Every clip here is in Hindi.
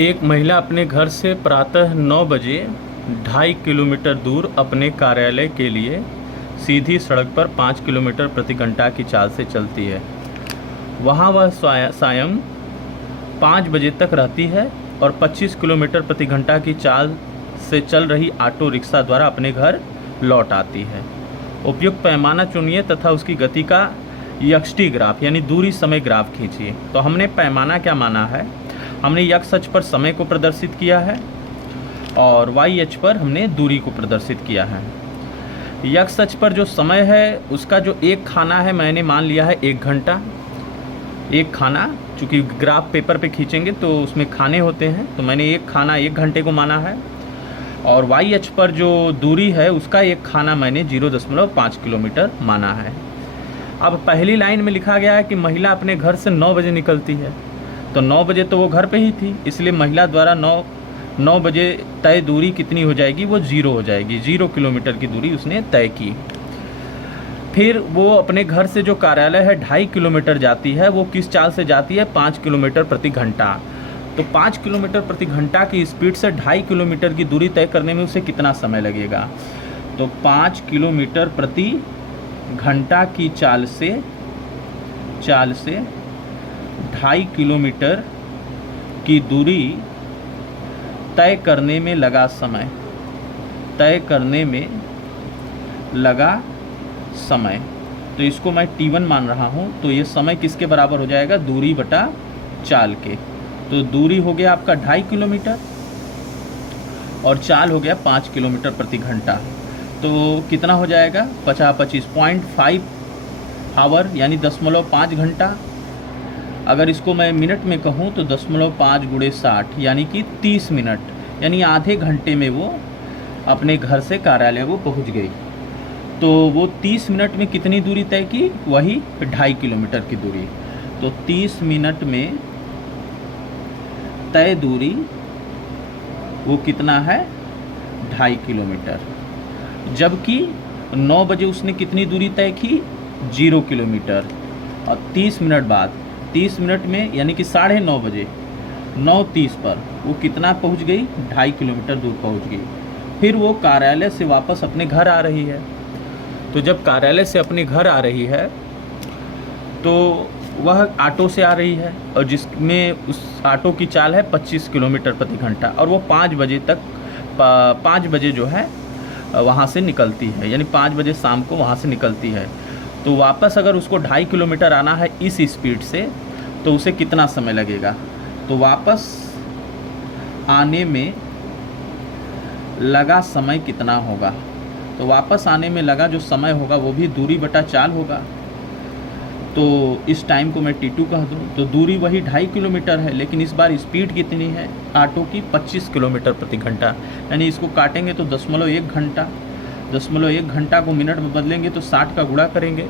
एक महिला अपने घर से प्रातः 9 बजे 2.5 किलोमीटर दूर अपने कार्यालय के लिए सीधी सड़क पर 5 किलोमीटर प्रति घंटा की चाल से चलती है। वहाँ वह सायं 5 बजे तक रहती है और 25 किलोमीटर प्रति घंटा की चाल से चल रही ऑटो रिक्शा द्वारा अपने घर लौट आती है। उपयुक्त पैमाना चुनिए तथा उसकी गति का यक्षटी ग्राफ यानी दूरी समय ग्राफ खींचिए। तो हमने पैमाना क्या माना है, हमने यक्ष अक्ष पर समय को प्रदर्शित किया है और वाई अक्ष पर हमने दूरी को प्रदर्शित किया है। यक्ष अक्ष पर जो समय है उसका जो एक खाना है मैंने मान लिया है 1 घंटा। एक खाना, चूँकि ग्राफ पेपर पे खींचेंगे तो उसमें खाने होते हैं, तो मैंने एक खाना 1 घंटे को माना है। और वाई अक्ष पर जो दूरी है उसका एक खाना मैंने 0.5 किलोमीटर माना है। अब पहली लाइन में लिखा गया है कि महिला अपने घर से 9 बजे निकलती है, तो 9 बजे तो वो घर पे ही थी, इसलिए महिला द्वारा 9 बजे तय दूरी कितनी हो जाएगी, वो 0 हो जाएगी। 0 किलोमीटर की दूरी उसने तय की। फिर वो अपने घर से जो कार्यालय है 2.5 किलोमीटर जाती है, वो किस चाल से जाती है, 5 किलोमीटर प्रति घंटा। तो 5 किलोमीटर प्रति घंटा की स्पीड से 2.5 किलोमीटर की दूरी तय करने में उसे कितना समय लगेगा। तो 5 किलोमीटर प्रति घंटा की चाल से 2.5 किलोमीटर की दूरी तय करने में लगा समय, तो इसको मैं T1 मान रहा हूँ। तो ये समय किसके बराबर हो जाएगा, दूरी बटा चाल के। तो दूरी हो गया आपका 2.5 किलोमीटर और चाल हो गया 5 किलोमीटर प्रति घंटा। तो कितना हो जाएगा, 25.5 आवर यानी 0.5 घंटा। अगर इसको मैं मिनट में कहूँ तो 0.5 × 60 यानी कि 30 मिनट, यानी आधे घंटे में वो अपने घर से कार्यालय वो पहुँच गई। तो वो 30 मिनट में कितनी दूरी तय की, वही 2.5 किलोमीटर की दूरी। तो 30 मिनट में तय दूरी वो कितना है, 2.5 किलोमीटर। जबकि 9 बजे उसने कितनी दूरी तय की, 0 किलोमीटर। और 30 मिनट बाद, 30 मिनट में यानी कि 9:30 बजे 9:30 पर वो कितना पहुंच गई, 2.5 किलोमीटर दूर पहुंच गई। फिर वो कार्यालय से वापस अपने घर आ रही है। तो जब कार्यालय से अपने घर आ रही है तो वह ऑटो से आ रही है और जिसमें उस ऑटो की चाल है 25 किलोमीटर प्रति घंटा और वो 5 बजे जो है वहाँ से निकलती है, यानी 5 बजे शाम को वहाँ से निकलती है। तो वापस अगर उसको 2.5 किलोमीटर आना है इस स्पीड से तो उसे कितना समय लगेगा। तो वापस आने में लगा समय कितना होगा, तो वापस आने में लगा जो समय होगा वो भी दूरी बटा चाल होगा। तो इस टाइम को मैं T2 कह दूँ तो दूरी वही 2.5 किलोमीटर है, लेकिन इस बार स्पीड कितनी है ऑटो की, 25 किलोमीटर प्रति घंटा। यानी इसको काटेंगे तो 0.1 घंटा, 0.1 घंटा को मिनट में बदलेंगे तो 60 का गुणा करेंगे।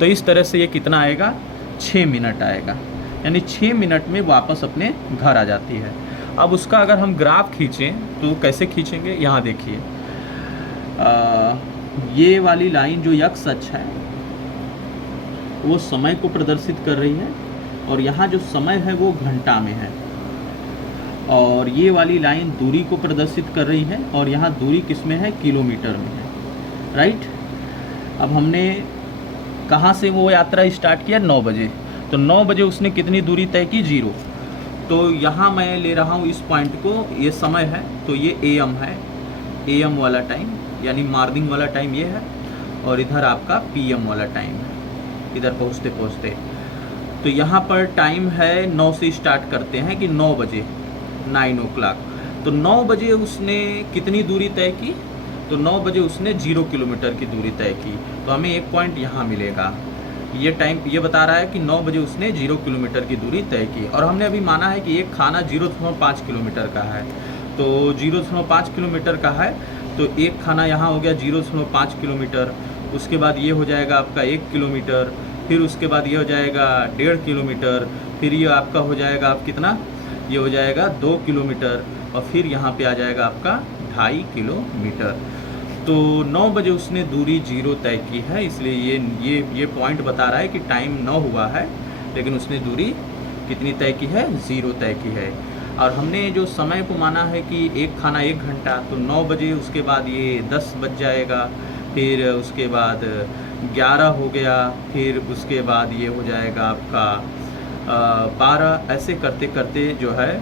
तो इस तरह से ये कितना आएगा, 6 मिनट आएगा। यानी 6 मिनट में वापस अपने घर आ जाती है। अब उसका अगर हम ग्राफ खींचें तो कैसे खींचेंगे, यहाँ देखिए ये वाली लाइन जो यक्ष अक्ष है वो समय को प्रदर्शित कर रही है और यहाँ जो समय है वो घंटा में है, और ये वाली लाइन दूरी को प्रदर्शित कर रही है और यहाँ दूरी किस में है, किलोमीटर में है, राइट। अब हमने कहाँ से वो यात्रा स्टार्ट किया, 9 बजे। तो 9 बजे उसने कितनी दूरी तय की, 0। तो यहाँ मैं ले रहा हूँ इस पॉइंट को, ये समय है तो ये AM है, AM वाला टाइम यानी मॉर्निंग वाला टाइम ये है, और इधर आपका PM वाला टाइम है इधर पहुँचते। तो यहाँ पर टाइम है 9 से स्टार्ट करते हैं कि 9 बजे 9 o'clock। तो 9 बजे उसने कितनी दूरी तय की, तो 9 बजे उसने 0 किलोमीटर की दूरी तय की। तो हमें एक पॉइंट यहाँ मिलेगा। ये टाइम ये बता रहा है कि 9 बजे उसने 0 किलोमीटर की दूरी तय की, और हमने अभी माना है कि एक खाना 0.5 किलोमीटर का है। तो 0.5 किलोमीटर का है तो एक खाना यहाँ हो गया 0.5 किलोमीटर। उसके बाद ये हो जाएगा आपका 1 किलोमीटर, फिर उसके बाद ये हो जाएगा 1.5 किलोमीटर, फिर ये आपका हो जाएगा आप कितना, ये हो जाएगा 2 किलोमीटर, और फिर यहाँ पे आ जाएगा आपका 2.5 किलोमीटर। तो 9 बजे उसने दूरी 0 तय की है, इसलिए ये पॉइंट बता रहा है कि टाइम 9 हुआ है लेकिन उसने दूरी कितनी तय की है, 0 तय की है। और हमने जो समय को माना है कि एक खाना 1 घंटा, तो 9 बजे उसके बाद ये 10 बज जाएगा, फिर उसके बाद 11 हो गया, फिर उसके बाद ये हो जाएगा आपका 12, ऐसे करते करते जो है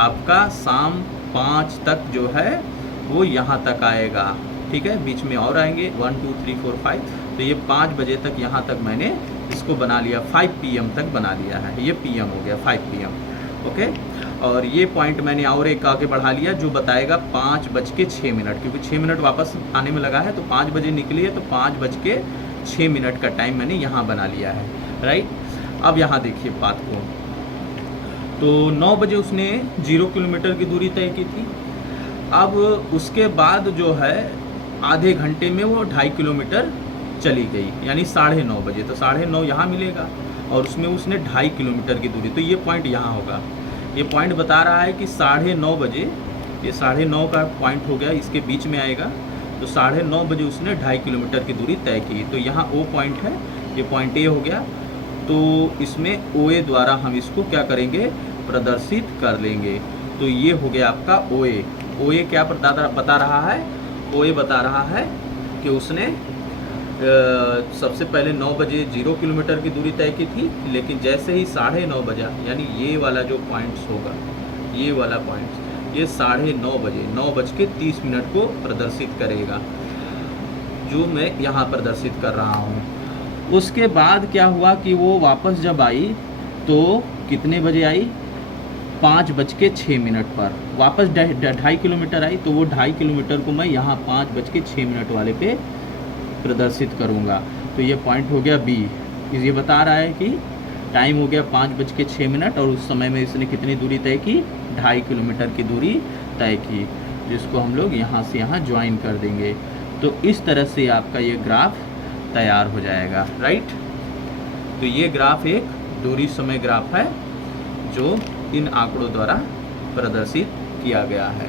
आपका शाम 5 तक जो है वो यहाँ तक आएगा। ठीक है, बीच में और आएंगे 1 2 3 4 5, तो ये 5 बजे तक यहाँ तक मैंने इसको बना लिया, 5 PM तक बना लिया है। ये PM हो गया, 5 PM। ओके, और ये पॉइंट मैंने और एक आगे बढ़ा लिया जो बताएगा 5:06, क्योंकि 6 मिनट वापस आने में लगा है, तो 5 बजे निकली है, तो 5:06 का टाइम मैंने यहाँ बना लिया है। राइट, अब यहाँ देखिए बात को, तो 9 बजे उसने 0 किलोमीटर की दूरी तय की थी। अब उसके बाद जो है आधे घंटे में वो 2.5 किलोमीटर चली गई, यानी 9:30 बजे, तो 9:30 यहाँ मिलेगा, और उसमें उसने 2.5 किलोमीटर की दूरी, तो ये पॉइंट यहाँ होगा। ये पॉइंट बता रहा है कि 9:30 बजे, ये 9:30 का पॉइंट हो गया, इसके बीच में आएगा, तो 9:30 बजे उसने 2.5 किलोमीटर की दूरी तय की। तो यहाँ O पॉइंट है, ये पॉइंट A हो गया, तो इसमें OA द्वारा हम इसको क्या करेंगे, प्रदर्शित कर लेंगे। तो ये हो गया आपका OA। OA क्या बता रहा है, OA बता रहा है कि उसने सबसे पहले 9 बजे 0 किलोमीटर की दूरी तय की थी, लेकिन जैसे ही 9:30 बजा, यानी ये वाला जो पॉइंट्स होगा, ये वाला पॉइंट्स, ये 9:30 बजे 9:30 को प्रदर्शित करेगा, जो मैं यहाँ प्रदर्शित कर रहा हूँ। उसके बाद क्या हुआ कि वो वापस जब आई तो कितने बजे आई, 5:06 पर वापस 2.5 किलोमीटर आई, तो वो 2.5 किलोमीटर को मैं यहाँ 5:06 वाले पे प्रदर्शित करूँगा। तो ये पॉइंट हो गया B। ये बता रहा है कि टाइम हो गया 5:06 और उस समय में इसने कितनी दूरी तय की, 2.5 किलोमीटर की दूरी तय की, जिसको हम लोग यहाँ से यहाँ ज्वाइन कर देंगे। तो इस तरह से आपका ये ग्राफ तैयार हो जाएगा। राइट, तो ये ग्राफ एक दूरी समय ग्राफ है जो इन आंकड़ों द्वारा प्रदर्शित किया गया है।